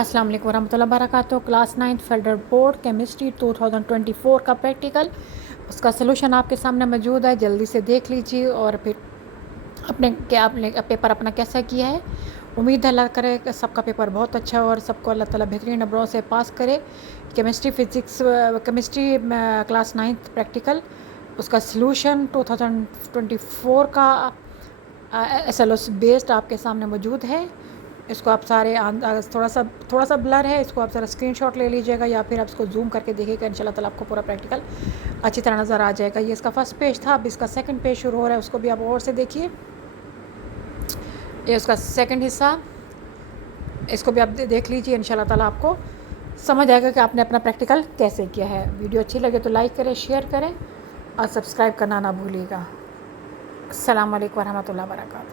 अस्सलाम वालेकुम वरहमतुल्लाहि वबरकातुहू। क्लास 9 फेडरल बोर्ड केमिस्ट्री 2024 का प्रैक्टिकल, उसका सलूशन आपके सामने मौजूद है। जल्दी से देख लीजिए और फिर आपने पेपर अपना कैसा किया है। उम्मीद है अल्लाह करे कि सबका पेपर बहुत अच्छा हो और सबको अल्लाह ताला बेहतरीन नंबरों से पास करे। केमिस्ट्री क्लास 9 प्रैक्टिकल, उसका सलूशन 2024 का SLOC बेस्ड आपके सामने मौजूद है। इसको आप सारे थोड़ा सा ब्लर है, इसको आप ज़रा स्क्रीनशॉट ले लीजिएगा या फिर आप इसको जूम करके देखिएगा। इंशाल्लाह ताला आपको पूरा प्रैक्टिकल अच्छी तरह नज़र आ जाएगा। ये इसका फर्स्ट पेज था, अब इसका सेकंड पेज शुरू हो रहा है, उसको भी आप और से देखिए। ये उसका सेकंड हिस्सा, इसको भी आप देख लीजिए। इंशाल्लाह ताला आपको समझ आएगा कि आपने अपना प्रैक्टिकल कैसे किया है। वीडियो अच्छी लगे तो लाइक करें, शेयर करें और सब्सक्राइब करना ना भूलिएगा। अस्सलाम वालेकुम वरहमतुल्लाहि वबरकातुहू।